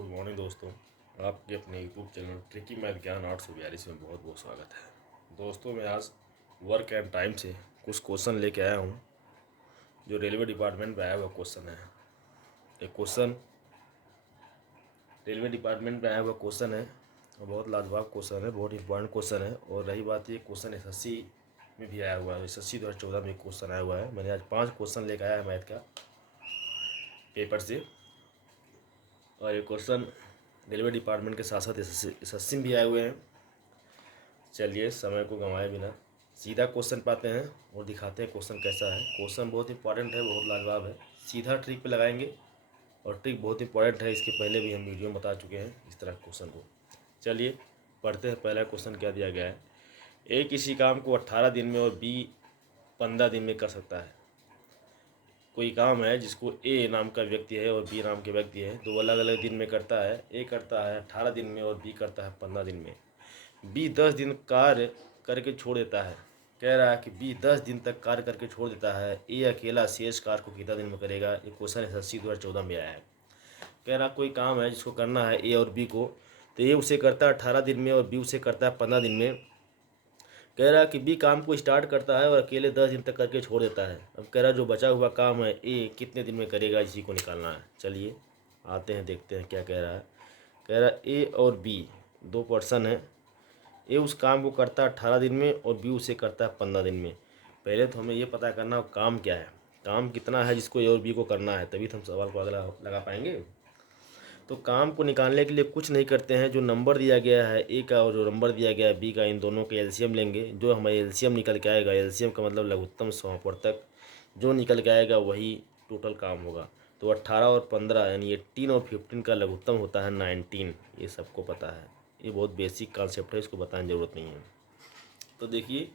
Good morning दोस्तों। आपके अपने यूट्यूब चैनल ट्रिकी मैथ ज्ञान 842 में बहुत बहुत स्वागत है। दोस्तों मैं आज वर्क एंड टाइम से कुछ क्वेश्चन लेके आया हूँ जो रेलवे डिपार्टमेंट में आया हुआ क्वेश्चन है। एक क्वेश्चन रेलवे डिपार्टमेंट में आया हुआ क्वेश्चन है और बहुत लाजवाब क्वेश्चन है, बहुत इंपॉर्टेंट क्वेश्चन है। और रही बात ये क्वेश्चन SSC में भी आया हुआ है, SSC 2014 में क्वेश्चन आया हुआ है। मैंने आज 5 क्वेश्चन लेकर आया है मैथ का पेपर से, और ये क्वेश्चन रेलवे डिपार्टमेंट के साथ साथ SSC में भी आए हुए हैं। चलिए समय को गंवाए बिना सीधा क्वेश्चन पाते हैं और दिखाते हैं क्वेश्चन कैसा है। क्वेश्चन बहुत इंपॉर्टेंट है, बहुत लाजवाब है। सीधा ट्रिक पे लगाएंगे और ट्रिक बहुत इंपॉर्टेंट है, इसके पहले भी हम वीडियो में बता चुके हैं इस तरह क्वेश्चन को। चलिए पढ़ते हैं। पहला क्वेश्चन क्या दिया गया है। ए किसी काम को 18 दिन में और बी 15 दिन में कर सकता है। कोई काम है जिसको ए नाम का व्यक्ति है और बी नाम के व्यक्ति है, दो अलग अलग दिन में करता है। ए करता है 18 दिन में और बी करता है 15 दिन में। बी 10 दिन कार्य करके छोड़ देता है। कह रहा है कि बी 10 दिन तक कार्य करके छोड़ देता है, ए अकेला शेष कार्य को कितना दिन में करेगा। ये क्वेश्चन SSC 2014 में आया है। कह रहा कोई काम है जिसको करना है ए और बी को, तो ए उसे करता है 18 दिन में और बी उसे करता है 15 दिन में। कह रहा है कि बी काम को स्टार्ट करता है और अकेले 10 दिन तक करके छोड़ देता है। अब कह रहा है जो बचा हुआ काम है ए कितने दिन में करेगा, इसी को निकालना है। चलिए आते हैं, देखते हैं क्या कह रहा है। कह रहा है ए और बी दो पर्सन है। ए उस काम को करता है 18 दिन में और बी उसे करता है 15 दिन में। पहले तो हमें ये पता करना हो काम क्या है, काम कितना है जिसको ए और बी को करना है, तभी तो हम सवाल को अगला लगा पाएंगे। तो काम को निकालने के लिए कुछ नहीं करते हैं, जो नंबर दिया गया है ए का और जो नंबर दिया गया है बी का, इन दोनों के एलसीएम लेंगे। जो हमारे एलसीएम निकल के आएगा, एलसीएम का मतलब लघुत्तम समापवर्तक, जो निकल के आएगा वही टोटल काम होगा। तो 18 और 15 यानी 18 और 15 का लघुत्तम होता है 19। ये सबको पता है, ये बहुत बेसिक कॉन्सेप्ट है, इसको बताने की ज़रूरत नहीं है। तो देखिए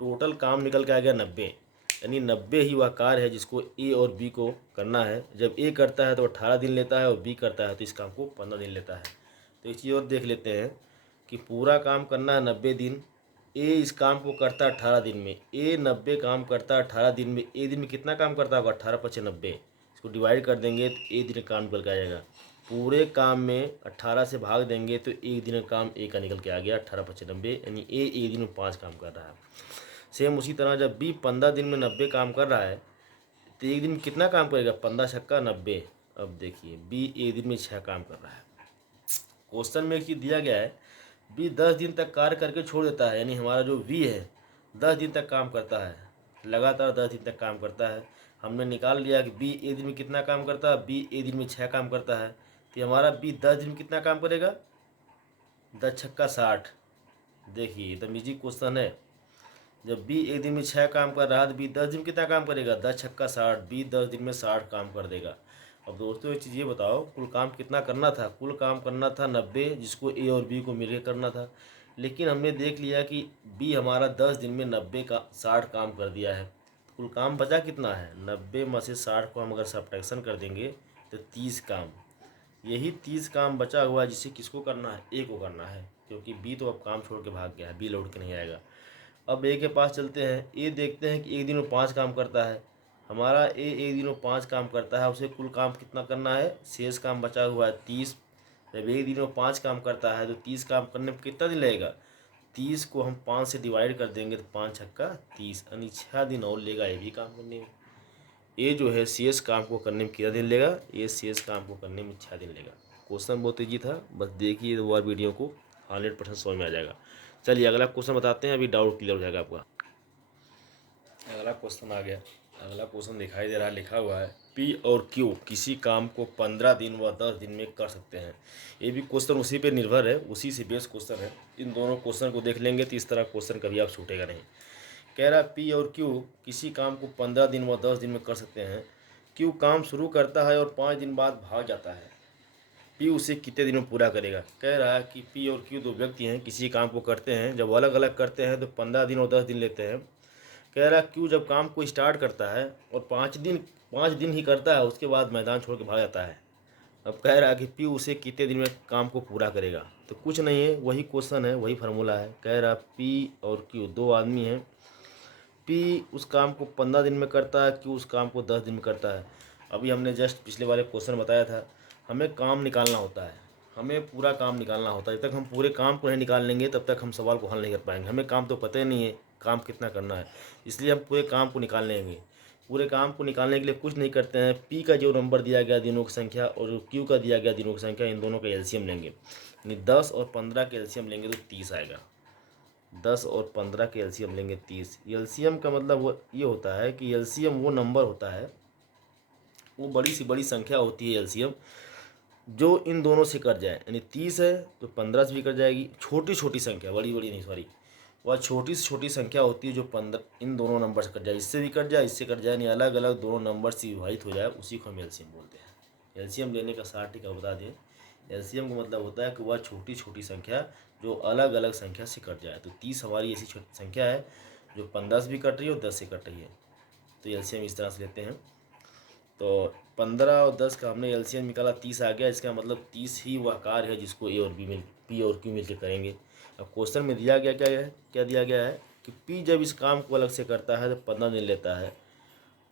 टोटल काम निकल के आ गया 90, यानी 90 ही वह कार्य है जिसको ए और बी को करना है। जब ए करता है तो 18 दिन लेता है और बी करता है तो इस काम को 15 दिन लेता है। तो एक चीज़ और देख लेते हैं कि पूरा काम करना है 90 दिन, ए इस काम को करता है 18 दिन में। ए 90 काम करता है 18 दिन में, ए दिन में कितना काम करता होगा, 18 पचे 90। इसको डिवाइड कर देंगे तो ए दिन काम निकल के आ जाएगा। पूरे काम में 18 से भाग देंगे तो एक दिन का काम ए का निकल के आ गया 18 पचे 90, यानी ए एक दिन में 5 काम कर रहा है। सेम उसी तरह जब बी 15 दिन में 90 काम कर रहा है तो एक दिन में कितना काम करेगा, 15 छक्का 90। अब देखिए बी एक दिन में 6 काम कर रहा है। क्वेश्चन में एक चीज़ दिया गया है, बी 10 दिन तक कार्य करके छोड़ देता है, यानी हमारा जो वी है 10 दिन तक काम करता है, लगातार 10 दिन तक काम करता है। हमने निकाल लिया कि बी एक दिन में कितना काम करता है, बी एक दिन में 6 काम करता है। तो हमारा बी 10 दिन में कितना काम करेगा, 10 छक्का 60। देखिए एकदम इजी क्वेश्चन है। जब बी एक दिन में 6 काम कर रहा है तो बी 10 दिन में कितना काम करेगा, 10 छक्का 60। बी 10 दिन में 60 काम कर देगा। अब दोस्तों एक चीज़ ये बताओ, कुल काम कितना करना था, कुल काम करना था 90, जिसको ए और बी को मिलकर करना था। लेकिन हमने देख लिया कि बी हमारा 10 दिन में 90 का 60 काम कर दिया है। कुल काम बचा कितना है, 90 में से 60 को हम अगर सब्ट्रैक्शन कर देंगे तो 30 काम। यही 30 काम बचा हुआ है जिसे किसको करना है, ए को करना है, क्योंकि बी तो अब काम छोड़ के भाग गया है, बी लौट के नहीं आएगा। अब ए के पास चलते हैं, ए देखते हैं कि एक दिन में 5 काम करता है। हमारा ए एक दिन में 5 काम करता है, उसे कुल काम कितना करना है, शेष काम बचा हुआ है 30। जब एक दिन में 5 काम करता है तो 30 काम करने में कितना दिन लगेगा, 30 को हम 5 से डिवाइड कर देंगे तो 5 छक्का 30, यानी 6 दिन और लेगा ये भी काम करने में। ये जो है शेष काम को करने में कितना दिन लेगा, ये शेष काम को करने में 6 दिन लेगा। क्वेश्चन बहुत ईजी था, बस देखिए दो बार वीडियो को, 100% समझ में आ जाएगा। चलिए अगला क्वेश्चन बताते हैं, अभी डाउट क्लियर हो जाएगा आपका। अगला क्वेश्चन आ गया। अगला क्वेश्चन दिखाई दे रहा है, लिखा हुआ है पी और क्यू किसी काम को 15 दिन व 10 दिन में कर सकते हैं। ये भी क्वेश्चन उसी पे निर्भर है, उसी से बेस्ड क्वेश्चन है। इन दोनों क्वेश्चन को देख लेंगे तो इस तरह क्वेश्चन कभी आप छूटेगा नहीं। कह रहा है पी और क्यू किसी काम को 15 दिन व 10 दिन में कर सकते हैं। क्यू काम शुरू करता है और 5 दिन बाद भाग जाता है, पी उसे कितने दिन में पूरा करेगा। कह रहा है कि पी और क्यू दो व्यक्ति हैं, किसी काम को करते हैं, जब अलग अलग करते हैं तो 15 दिन और 10 दिन लेते हैं। कह रहा है क्यू जब काम को स्टार्ट करता है और 5 दिन ही करता है, उसके बाद मैदान छोड़ के भाग जाता है। अब कह रहा है कि पी उसे कितने दिन में काम को पूरा करेगा। तो कुछ नहीं है, वही क्वेश्चन है, वही फार्मूला है। कह रहा है पी और क्यू दो आदमी हैं, पी उस काम को 15 दिन में करता है, क्यू उस काम को 10 दिन में करता है। अभी हमने जस्ट पिछले वाले क्वेश्चन बताया था, हमें काम निकालना होता है, हमें पूरा काम निकालना होता है। जब तक हम पूरे काम को नहीं निकाल लेंगे तब तक हम सवाल को हल नहीं कर पाएंगे। हमें काम तो पता ही नहीं है काम कितना करना है, इसलिए हम पूरे काम को निकाल लेंगे। पूरे काम को निकालने के लिए कुछ नहीं करते हैं, पी का जो नंबर दिया गया दिनों की संख्या और क्यू का दिया गया दिनों की संख्या, इन दोनों का एलसीएम लेंगे। यानी 10 और 15 के एलसीएम लेंगे तो 30 आएगा। 10 और 15 के एलसीएम लेंगे 30। एलसीएम का मतलब वो ये होता है कि एलसीएम वो नंबर होता है, वो बड़ी सी बड़ी संख्या होती है एलसीएम, जो इन दोनों से कट जाए। यानी 30 है तो 15 से भी कट जाएगी। छोटी छोटी संख्या, बड़ी बड़ी नहीं, सॉरी, वह छोटी से छोटी संख्या होती है जो 15 इन दोनों नंबर से कट जाए। इससे भी कट जाए, इससे कट जाए, यानी अलग अलग दोनों नंबर से विभाजित हो जाए, उसी को हम एलसीएम बोलते हैं। एलसीएम लेने का सार टिका बता दें। एलसीएम का मतलब होता है कि वह छोटी छोटी संख्या जो अलग अलग संख्या से कट जाए। तो 30 हमारी ऐसी छोटी संख्या है जो 15 से भी कट रही है और 10 से कट रही है, तो एलसीएम इस तरह से लेते हैं। तो 15 और 10 का हमने एलसीएम निकाला, 30 आ गया। इसका मतलब 30 ही वह कार्य है जिसको ए और बी मिल पी और क्यू मिलकर करेंगे। अब क्वेश्चन में दिया गया क्या है, क्या दिया गया है कि पी जब इस काम को अलग से करता है तो 15 दिन लेता है,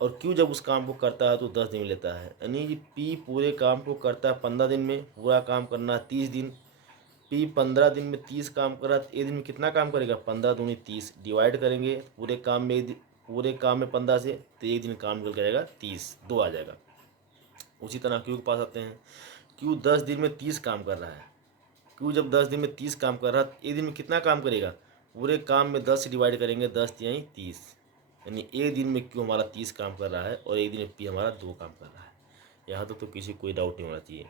और क्यू जब उस काम को करता है तो 10 दिन लेता है। यानी कि पी पूरे काम को करता है 15 दिन में, पूरा काम करना है 30 दिन। पी 15 दिन में 30 काम कर रहा है, एक दिन में कितना काम करेगा, 15 दूनी 30, डिवाइड करेंगे पूरे काम में 15 से, तो एक दिन काम निकल जाएगा 30, 2 आ जाएगा। उसी तरह क्यू के पास आते हैं। क्यू 10 दिन में 30 काम कर रहा है। क्यू जब 10 दिन में 30 काम कर रहा है, एक दिन में कितना काम करेगा, पूरे काम में 10 से डिवाइड करेंगे, 10 तिहाई 30, यानी एक दिन में क्यू हमारा 30 काम कर रहा है और एक दिन में पी हमारा 2 काम कर रहा है। यहाँ तो किसी कोई डाउट नहीं होना चाहिए।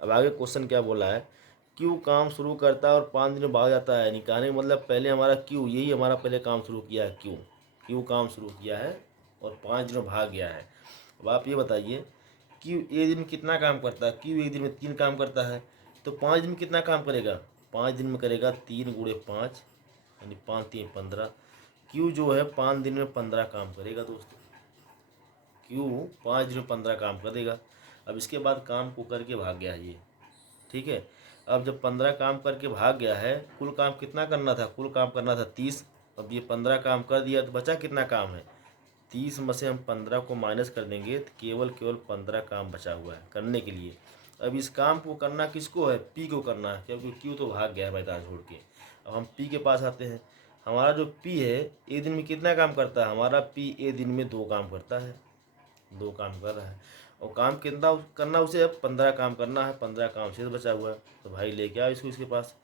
अब आगे क्वेश्चन क्या बोला है, क्यू काम शुरू करता है और 5 दिन में भाग जाता है। निकालने का मतलब पहले हमारा क्यू, यही हमारा पहले काम शुरू किया है, क्यू काम शुरू किया है और 5 दिन में भाग गया है। अब आप ये बताइए, क्यू एक दिन में कितना काम करता है, क्यू एक दिन में 3 काम करता है, तो 5 दिन में कितना काम करेगा, 5 दिन में करेगा 3 गुणे 5, यानी 5 3 15। क्यू जो है 5 दिन में 15 काम करेगा दोस्तों, क्यू 5 दिन में 15 काम कर देगा। अब इसके बाद काम को करके भाग गया है ये, ठीक है। अब जब 15 काम करके भाग गया है, कुल काम कितना करना था, कुल काम करना था 30। अब ये 15 काम कर दिया तो बचा कितना काम है, 30 में से हम 15 को माइनस कर देंगे तो केवल 15 काम बचा हुआ है करने के लिए। अब इस काम को करना किसको है, पी को करना है, क्योंकि क्यू तो भाग गया है मैदान छोड़ के। अब हम पी के पास आते हैं। हमारा जो पी है एक दिन में कितना काम करता है, हमारा पी एक दिन में 2 काम करता है, 2 काम कर रहा है। और काम कितना करना उसे, अब 15 काम करना है, 15 काम शेष बचा हुआ है, तो भाई लेके आओ इसको इसके पास।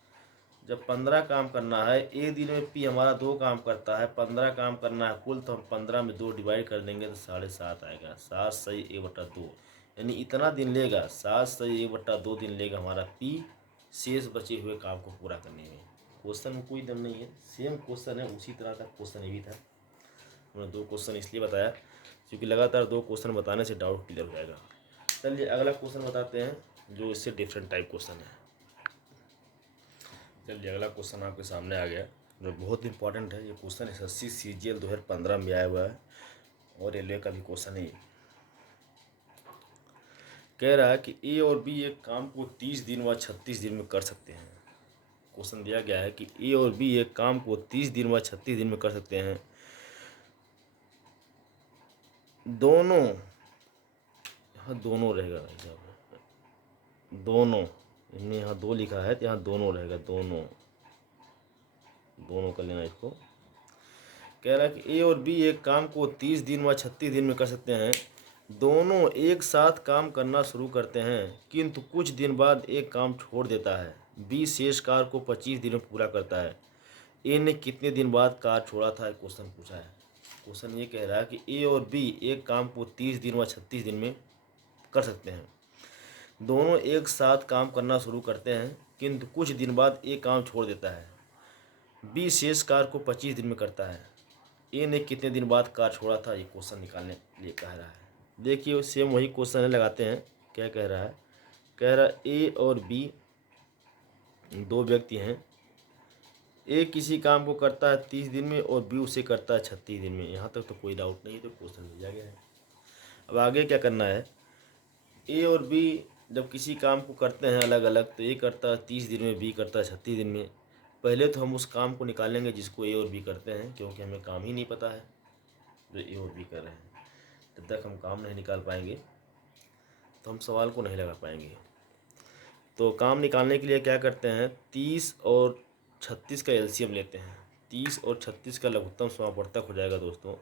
जब 15 काम करना है, एक दिन में पी हमारा 2 काम करता है, 15 काम करना है कुल, तो हम 15 में 2 डिवाइड कर देंगे तो 7.5 आएगा। 7 सही 1/2, यानी इतना दिन लेगा, 7 सही 1/2 दिन लेगा हमारा पी शेष बचे हुए काम को पूरा करने में। क्वेश्चन में कोई दम नहीं है, सेम क्वेश्चन है, उसी तरह का क्वेश्चन ये भी था। हमने 2 क्वेश्चन इसलिए बताया क्योंकि लगातार 2 क्वेश्चन बताने से डाउट क्लियर हो जाएगा। चलिए अगला क्वेश्चन बताते हैं जो इससे डिफरेंट टाइप क्वेश्चन है। चलिए अगला क्वेश्चन आपके सामने आ गया जो बहुत इंपॉर्टेंट है। ये क्वेश्चन SSC CGL 2015 में आया हुआ है और रेलवे का भी क्वेश्चन है। कह रहा है कि ए और बी एक काम को 30 दिन व 36 दिन में कर सकते हैं। क्वेश्चन दिया गया है कि ए और बी एक काम को 30 दिन व 36 दिन में कर सकते हैं। दोनों, यहाँ दोनों रहेगा, दोनों, इनमें यहाँ 2 लिखा है तो यहाँ दोनों रहेगा, दोनों कर लेना इसको। कह रहा है कि ए और बी एक काम को 30 दिन व 36 दिन में कर सकते हैं। दोनों एक साथ काम करना शुरू करते हैं किंतु कुछ दिन बाद एक काम छोड़ देता है। बी शेष कार्य को 25 दिन में पूरा करता है। ए ने कितने दिन बाद कार्य छोड़ा था, क्वेश्चन पूछा है। क्वेश्चन ये कह रहा है कि ए और बी एक काम को 30 दिन व 36 दिन में कर सकते हैं। दोनों एक साथ काम करना शुरू करते हैं किंतु कुछ दिन बाद एक काम छोड़ देता है। बी शेष कार्य को 25 दिन में करता है। ए ने कितने दिन बाद कार्य छोड़ा था, ये क्वेश्चन निकालने के लिए कह रहा है। देखिए सेम वही क्वेश्चन है, लगाते हैं। क्या कह रहा है, कह रहा है ए और बी 2 व्यक्ति हैं। ए किसी काम को करता है 30 दिन में और बी उसे करता है 36 दिन में। यहाँ तक तो कोई डाउट नहीं है, तो क्वेश्चन दिया गया है। अब आगे क्या करना है, ए और बी जब किसी काम को करते हैं अलग अलग, तो ए करता है 30 दिन में, बी करता है 36 दिन में। पहले तो हम उस काम को निकालेंगे जिसको ए और बी करते हैं, क्योंकि हमें काम ही नहीं पता है जो ए और बी कर रहे हैं। जब तक हम काम नहीं निकाल पाएंगे तो हम सवाल को नहीं लगा पाएंगे। तो काम निकालने के लिए क्या करते हैं, 30 और 36 का एलसीएम लेते हैं। 30 और 36 का लघुत्तम समापवर्तक हो जाएगा दोस्तों,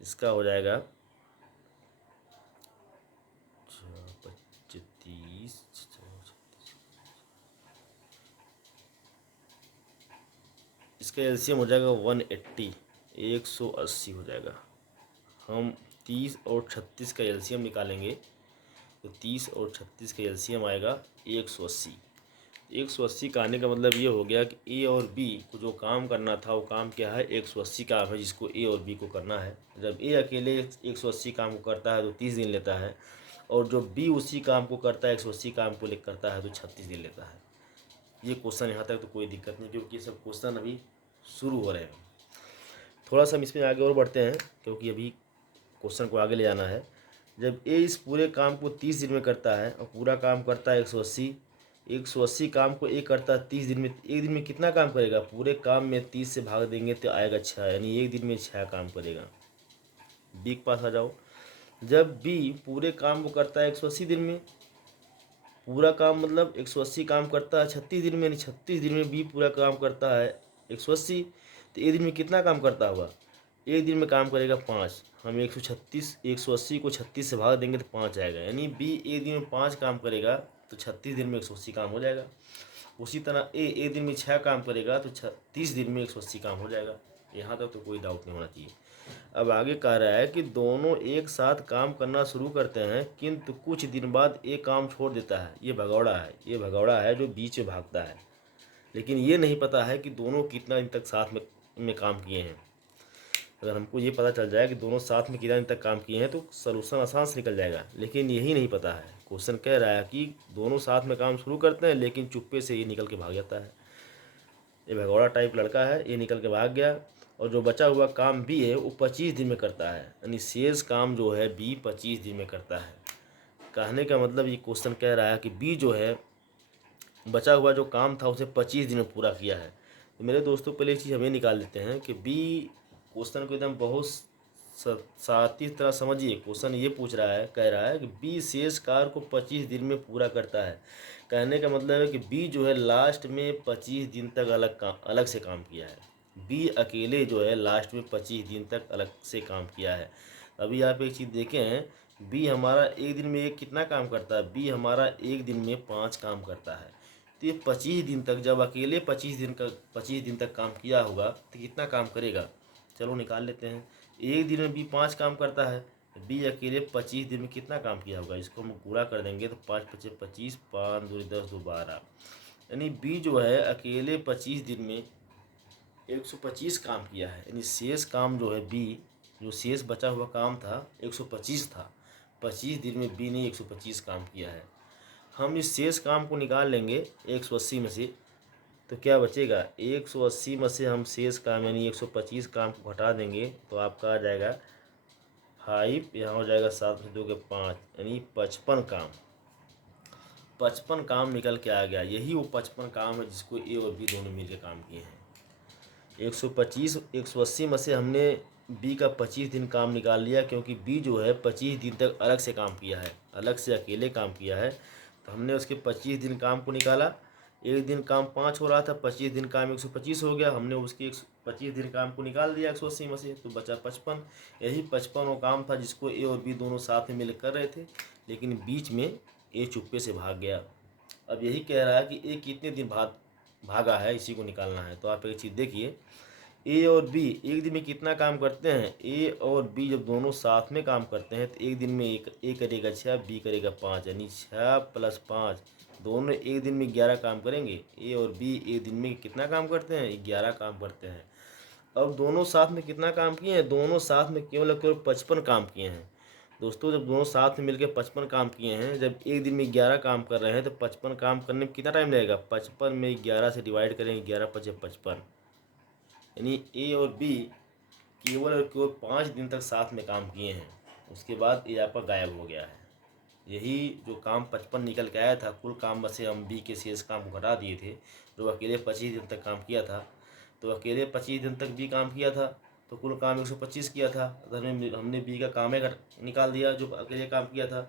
इसका हो जाएगा 30, इसका एलसीएम हो जाएगा 180, 180 हो जाएगा। हम 30 और 36 का एलसीएम निकालेंगे तो 30 और 36 का एलसीएम आएगा 180। 180 का आने का मतलब ये हो गया कि ए और बी को जो काम करना था वो काम क्या है, 180 काम है जिसको ए और बी को करना है। जब ए अकेले 180 काम को करता है तो 30 दिन लेता है, और जो बी उसी काम को करता है 180 काम को करता है तो 36 दिन लेता है। ये क्वेश्चन यहाँ तक तो कोई दिक्कत नहीं, क्योंकि ये सब क्वेश्चन अभी शुरू हो रहे हैं। थोड़ा सा हम इसमें आगे और बढ़ते हैं, क्योंकि अभी क्वेश्चन को आगे ले जाना है। जब ए इस पूरे काम को 30 दिन में करता है और पूरा काम करता है 180 काम को ए करता है 30 दिन में, एक दिन में कितना काम करेगा, पूरे काम में 30 से भाग देंगे तो आएगा 6, यानी एक दिन में 6 काम करेगा। बी के पास आ जाओ। जब बी पूरे काम को करता है 180 दिन में, पूरा काम मतलब 180 काम करता है 36 दिन में, यानी 36 दिन में बी पूरा काम करता है 180, तो एक दिन में कितना काम करता होगा, एक दिन में काम करेगा 5। हम 180 को 36 से भाग देंगे तो 5 आएगा, यानी बी एक दिन में 5 काम करेगा तो 36 दिन में 180 काम हो जाएगा। उसी तरह ए एक दिन में 6 काम करेगा तो 30 दिन में 180 काम हो जाएगा। यहाँ तक तो कोई डाउट नहीं होना चाहिए। अब आगे कह रहा है कि दोनों एक साथ काम करना शुरू करते हैं, किंतु कुछ दिन बाद एक काम छोड़ देता है। ये भगौड़ा है जो बीच में भागता है, लेकिन ये नहीं पता है कि दोनों कितना दिन तक साथ में काम किए हैं। अगर हमको ये पता चल जाए कि दोनों साथ में कितना दिन तक काम किए हैं तो सलूशन आसान से निकल जाएगा, लेकिन यही नहीं पता है। क्वेश्चन कह रहा है कि दोनों साथ में काम शुरू करते हैं, लेकिन चुप्पे से ये निकल के भाग जाता है। ये भगौड़ा टाइप लड़का है, ये निकल के भाग गया, और जो बचा हुआ काम बी है वो 25 दिन में करता है, यानी शेष काम जो है बी 25 दिन में करता है। कहने का मतलब ये क्वेश्चन कह रहा है कि बी जो है बचा हुआ जो काम था उसे 25 दिन में पूरा किया है। तो मेरे दोस्तों पहले एक चीज़ हमें निकाल लेते हैं कि बी क्वेश्चन को एकदम बहुत साथी तरह समझिए। क्वेश्चन ये पूछ रहा है, कह रहा है कि बी शेष कार्य को 25 दिन में पूरा करता है। कहने का मतलब है कि बी जो है लास्ट में 25 दिन तक अलग से काम किया है। बी अकेले जो है लास्ट में 25 दिन तक अलग से काम किया है। अभी आप एक चीज़ देखें, बी हमारा एक दिन में एक कितना काम करता है, बी हमारा एक दिन में 5 काम करता है। तो ये 25 दिन तक, जब अकेले 25 दिन तक काम किया होगा तो कितना काम करेगा, चलो निकाल लेते हैं। एक दिन में बी 5 काम करता है, बी अकेले 25 दिन में कितना काम किया होगा, इसको हम पूरा कर देंगे तो 5 × 5 = 25, 5 × 2 = 10, 2 = 12, यानी बी जो है अकेले 25 दिन में 125 काम किया है। यानी शेष काम जो है बी, जो शेष बचा हुआ काम था 125 था, 25 दिन में बी ने 125 काम किया है। हम इस शेष काम को निकाल लेंगे 180 में से, तो क्या बचेगा, 180 में से हम शेष काम यानी 125 काम को घटा देंगे तो आपका आ जाएगा 5, यहाँ हो जाएगा 7 × 2 = 5, यानी 55 काम निकल के आ गया। यही वो 55 काम है जिसको ए और बी दोनों मिलकर काम किए हैं। 180 में से हमने बी का 25 दिन काम निकाल लिया, क्योंकि बी जो है 25 दिन तक अलग से काम किया है, अलग से अकेले काम किया है। तो हमने उसके 25 दिन काम को निकाला। एक दिन काम 5 हो रहा था, 25 दिन काम 125 हो गया। हमने उसके 25 दिन काम को निकाल दिया 180 में से, तो बचा 55। यही 55 वो काम था जिसको ए और बी दोनों साथ में मिल कर रहे थे, लेकिन बीच में ए चुप्पे से भाग गया। अब यही कह रहा है कि ए कितने दिन भागा है, इसी को निकालना है। तो आप एक चीज़ देखिए, ए और बी एक दिन में कितना काम करते हैं। ए और बी जब दोनों साथ में काम करते हैं तो एक दिन में ए करेगा 6, बी करेगा 5, यानी 6 + 5, दोनों एक दिन में 11 काम करेंगे। ए और बी एक दिन में कितना काम करते हैं, 11 काम करते हैं। अब दोनों साथ में कितना काम किए हैं, दोनों साथ में केवल 55 काम किए हैं। दोस्तों जब दोनों साथ में मिलकर 55 काम किए हैं, जब एक दिन में 11 काम कर रहे हैं तो 55 काम करने में कितना टाइम लगेगा, 55 में 11 से डिवाइड करेंगे, 11 × 5 = 55, यानी ए और बी केवल और केवल 5 दिन तक साथ में काम किए हैं। उसके बाद ए आपका गायब हो गया है। यही जो काम 55 निकल के आया था, कुल काम में से हम बी के शेष काम को घटा दिए थे। जो अकेले 25 दिन तक काम किया था, तो अकेले 25 दिन तक बी काम किया था, तो कुल काम 125 किया था। तो हमने बी का काम निकाल दिया जो अकेले काम किया था।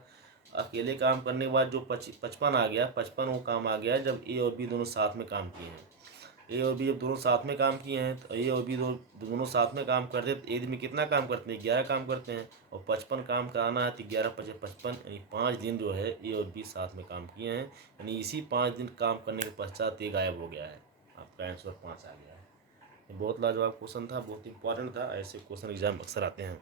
अकेले काम करने के बाद जो 55 आ गया, 55 वो काम आ गया जब ए और बी दोनों साथ में काम किए हैं। ए और बी जब दोनों साथ में काम किए हैं तो ए और बी दोनों साथ में काम करते हैं तो एक दिन में कितना काम करते हैं, 11 काम करते हैं, और 55 काम कराना है तो 11 5 55, यानी 5 दिन जो है ए और बी साथ में काम किए हैं। यानी इसी 5 दिन काम करने के पश्चात ये गायब हो गया है। आपका आंसर 5 आ गया है। ये बहुत लाजवाब क्वेश्चन था, बहुत इंपॉर्टेंट था, ऐसे क्वेश्चन एग्जाम अक्सर आते हैं।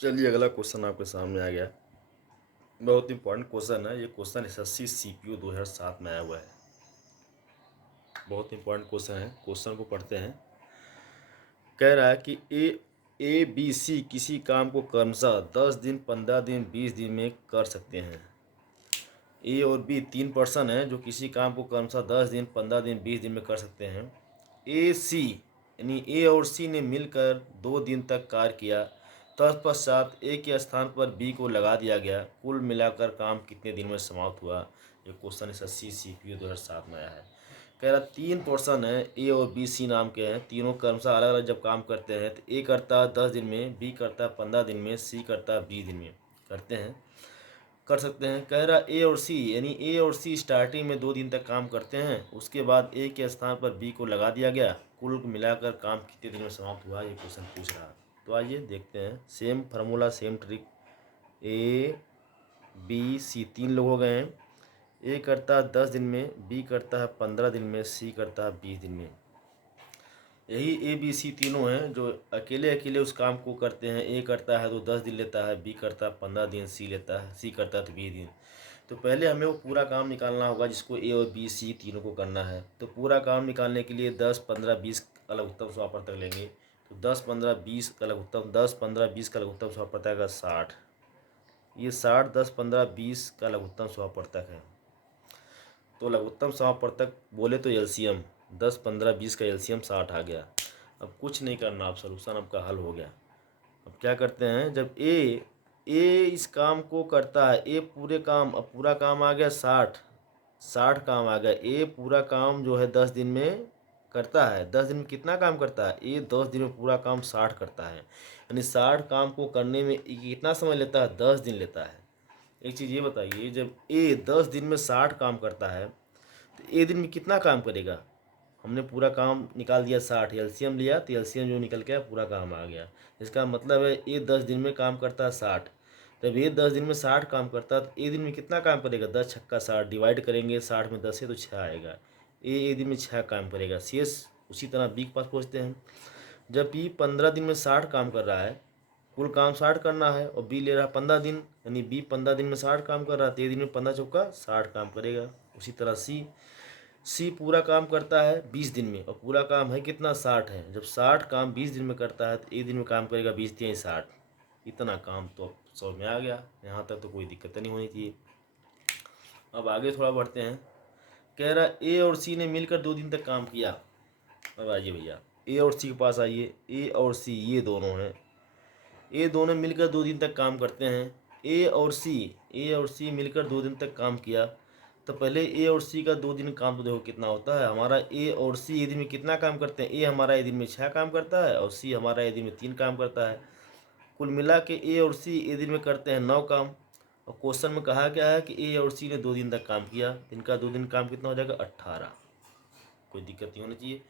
चलिए अगला क्वेश्चन आपके सामने आ गया, बहुत इंपॉर्टेंट क्वेश्चन है। ये क्वेश्चन एसएससी सीपीयू 2007 में आया हुआ है, बहुत इंपॉर्टेंट क्वेश्चन है। क्वेश्चन को पढ़ते हैं। कह रहा है कि ए बी सी किसी काम को क्रमशः 10 दिन, 15 दिन, 20 दिन में कर सकते हैं। ए और बी 3 पर्सन हैं जो किसी काम को क्रमशः 10 दिन, 15 दिन, 20 दिन में कर सकते हैं। ए सी यानी ए और सी ने मिलकर 2 दिन तक कार्य किया, तत्पश्चात ए के स्थान पर बी को लगा दिया गया, कुल मिलाकर काम कितने दिन में समाप्त हुआ। ये क्वेश्चन एसएससी सीपीयू 2007 में आया है। कह रहा 3 पर्सन है, ए और बी सी नाम के हैं, तीनों क्रमशः अलग अलग जब काम करते हैं तो ए करता है 10 दिन में, बी करता है 15 दिन में, सी करता है 20 दिन में करते हैं, कर सकते हैं। कह रहा ए और सी यानी ए और सी स्टार्टिंग में 2 दिन तक काम करते हैं, उसके बाद ए के स्थान पर बी को लगा दिया गया, कुल मिलाकर काम कितने दिन में समाप्त हुआ, ये क्वेश्चन पूछ रहा है। तो आइए देखते हैं। Same formula, same trick. A B C 3 लोग हो गए हैं। ए करता है 10 दिन में, बी करता है 15 दिन में, सी करता है 20 दिन में। यही ए बी सी तीनों हैं जो अकेले अकेले उस काम को करते हैं। ए करता है तो 10 दिन लेता है, बी करता है 15 दिन, सी करता है तो 20 दिन। तो पहले हमें वो पूरा काम निकालना होगा जिसको ए और बी सी तीनों को करना है। तो पूरा काम निकालने के लिए 10 15 20 का लघुत्तम समापवर्तक लेंगे। तो 10 15 20 का लघुत्तम, 10 15 20 का लघुत्तम समापवर्तक है 60। ये 60 10 15 20 का लघुत्तम समापवर्तक है। तो लघुत्तम समापवर्तक बोले तो एलसीएम 10 15 20 का एलसीएम 60 आ गया। अब कुछ नहीं करना, अब सोल्यूशन आपका हल हो गया। अब क्या करते हैं, जब ए इस काम को करता है, ए पूरे काम, अब पूरा काम आ गया 60 काम आ गया। ए पूरा काम जो है 10 दिन में करता है। 10 दिन में कितना काम करता है, ए 10 दिन में पूरा काम 60 करता है। यानी 60 काम को करने में कितना समय लेता है, 10 दिन लेता है। एक चीज़ ये बताइए, जब ए 10 दिन में 60 काम करता है तो ए दिन में कितना काम करेगा। हमने पूरा काम निकाल दिया 60, एलसीएम लिया तो एलसीएम जो निकल के पूरा काम आ गया। इसका मतलब है ए 10 दिन में काम करता है 60। जब ये 10 दिन में 60 काम करता है तो ए दिन में कितना काम करेगा, 10 छक्का 60, डिवाइड करेंगे 60 में 10 है तो 6 आएगा। ए दिन में 6 काम करेगा। शेष उसी तरह बी के पास पहुँचते हैं। जब बी 15 दिन में 60 काम कर रहा है, कुल काम 60 करना है, और बी ले रहा है 15 दिन, यानी बी 15 दिन में 60 काम कर रहा है तो ए दिन में 15 चौका 60 काम करेगा। उसी तरह सी पूरा काम करता है 20 दिन में, और पूरा काम है कितना, 60 है। जब 60 काम 20 दिन में करता है तो एक दिन में काम करेगा 20 3 60। इतना काम तो समझ में आ गया, यहाँ तक तो कोई दिक्कत नहीं होनी चाहिए। अब आगे थोड़ा बढ़ते हैं। कह रहा ए और सी ने मिलकर 2 दिन तक काम किया। अब आइए भैया, ए और सी के पास आइए। ए और सी ये दोनों हैं, ये दोनों मिलकर 2 दिन तक काम करते हैं। ए और सी मिलकर 2 दिन तक काम किया। तो पहले ए और सी का 2 दिन काम तो देखो कितना होता है। हमारा ए और सी ए दिन में कितना काम करते हैं, ए हमारा ए दिन में 6 काम करता है और सी हमारा ए दिन में 3 काम करता है। कुल मिला के ए और सी ए दिन में करते हैं 9 काम। और क्वेश्चन में कहा गया है कि ए और सी ने 2 दिन तक काम किया, इनका 2 दिन काम कितना हो जाएगा, 18। कोई दिक्कत नहीं होनी चाहिए,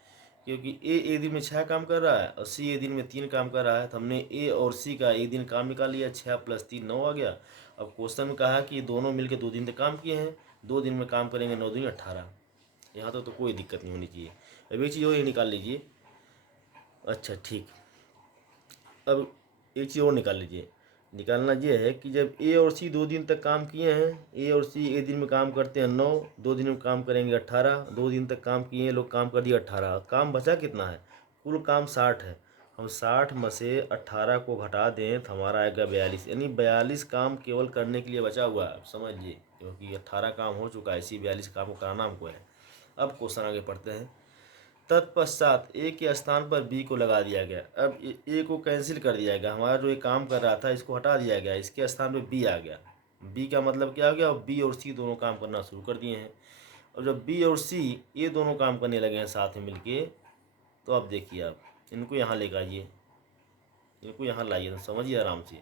क्योंकि ए दिन में 6 काम कर रहा है और सी ए दिन में 3 काम कर रहा है। तो हमने ए और सी का एक दिन काम निकाल लिया, 6 + 3 9 आ गया। अब क्वेश्चन में कहा कि दोनों मिलकर 2 दिन तक काम किए हैं, 2 दिन में काम करेंगे, 9 दूनी 18। यहाँ तो कोई दिक्कत नहीं होनी चाहिए। अब एक चीज़ और ये निकाल लीजिए। अच्छा ठीक, अब एक चीज़ और निकाल लीजिए। निकालना ये है कि जब ए और सी 2 दिन तक काम किए हैं, ए और सी एक दिन में काम करते हैं 9, 2 दिन में काम करेंगे 18, 2 दिन तक काम किए हैं लोग, काम कर दिए 18, काम बचा कितना है, कुल काम 60 है। हम 60 में से 18 को घटा दें तो हमारा आएगा 42, यानी 42 काम केवल करने के लिए बचा हुआ है। अब समझिए, क्योंकि 18 काम हो चुका है, इसी 42 काम को कराना हमको है। अब क्वेश्चन आगे पढ़ते हैं। तत्पश्चात ए के स्थान पर बी को लगा दिया गया। अब ए को कैंसिल कर दिया गया, हमारा जो ये काम कर रहा था इसको हटा दिया गया, इसके स्थान पर बी आ गया। बी का मतलब क्या हो गया, बी और सी दोनों काम करना शुरू कर दिए हैं। और जब बी और सी ये दोनों काम करने लगे हैं साथ में मिलके, तो अब देखिए, आप इनको यहाँ लेकर आइए। इनको यहाँ लाइए, समझिए आराम से।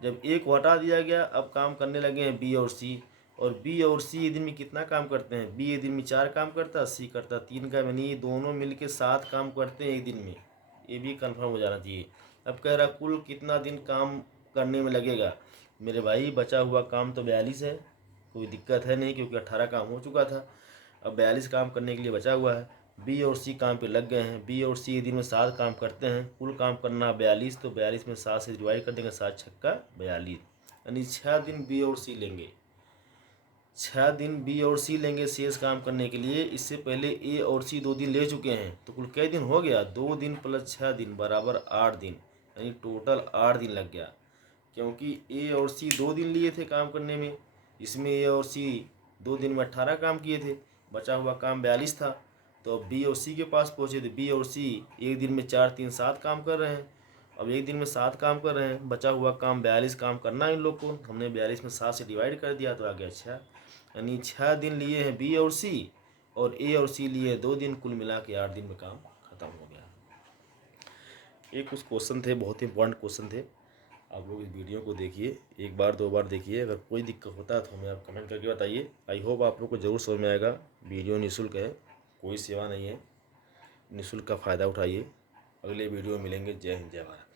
जब ए को हटा दिया गया, अब काम करने लगे हैं बी और सी। और बी और सी एक दिन में कितना काम करते हैं? बी एक दिन में 4 काम करता है, सी करता 3 काम, यानी ये दोनों मिलके 7 काम करते हैं एक दिन में। ये भी कंफर्म हो जाना चाहिए। अब कह रहा कुल कितना दिन काम करने में लगेगा? मेरे भाई बचा हुआ काम तो 42 है, कोई दिक्कत है नहीं, क्योंकि 18 काम हो चुका था। अब 42 काम करने के लिए बचा हुआ है। बी और सी काम पे लग गए हैं। बी और सी एक दिन में 7 काम करते हैं, कुल काम करना 42, तो 42 में 7 से डिवाइड कर देंगे, 7 छक्का 42, यानी 6 दिन बी और सी लेंगे। 6 दिन बी और सी लेंगे शेष काम करने के लिए। इससे पहले ए और सी 2 दिन ले चुके हैं, तो कुल कै दिन हो गया? 2 दिन प्लस 6 दिन बराबर 8 दिन, यानी टोटल 8 दिन लग गया। क्योंकि ए और सी 2 दिन लिए थे काम करने में, इसमें ए और सी 2 दिन में 18 काम किए थे, बचा हुआ काम 42 था। तो अब बी और सी के पास पहुँचे, तो बी और सी एक दिन में 4 3 7 काम कर रहे हैं। अब एक दिन में 7 काम कर रहे हैं, बचा हुआ काम 42 काम करना है इन लोग को। हमने 42 में 7 से डिवाइड कर दिया, तो आ गया 6, यानी 6 दिन लिए हैं बी और सी, और ए और सी लिए 2 दिन, कुल मिला के 8 दिन में काम खत्म हो गया। ये कुछ क्वेश्चन थे, बहुत ही इंपॉर्टेंट क्वेश्चन थे। आप लोग इस वीडियो को देखिए, एक बार 2 बार देखिए। अगर कोई दिक्कत होता है तो हमें आप कमेंट करके बताइए। आई होप आप लोग को ज़रूर समझ में आएगा। वीडियो निःशुल्क है, कोई सेवा नहीं है, निःशुल्क का फ़ायदा उठाइए। अगले वीडियो में मिलेंगे। जय हिंद, जय भारत।